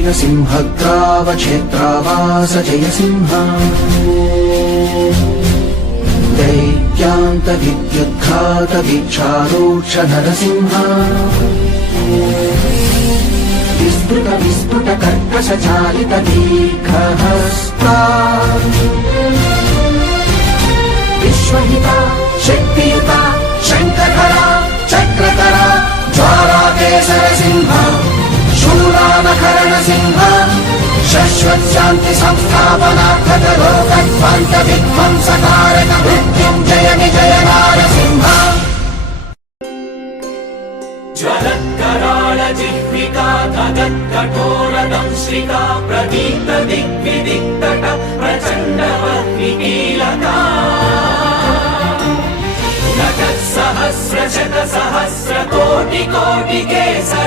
वीरसिंहग्रावक्षेत्रावास जय सिंह दैत्यान्त विद्युद्घात वीक्षारोक्ष नरसिंह विस्फुट विस्फुट कर्कश चालित दीर्घहस्ता विश्वहिता शक्तियुता शङ्खधरा चक्रधरा ज्वालाकेसर सिंह शूलानकरण सिंह शाश्वत शांति संस्थापनार्थक लोकध्वंस विध्वंसकारक मृत्युंजय विजय नारसिंह ज्वलत्कराळ जिह्विका तदत्कठोर दंश्रिका प्रदीप्त दिग्विदिक्तट प्रचण्ड वह्निकीलका सहस्र शत सहस्र कोटि कोटि केसर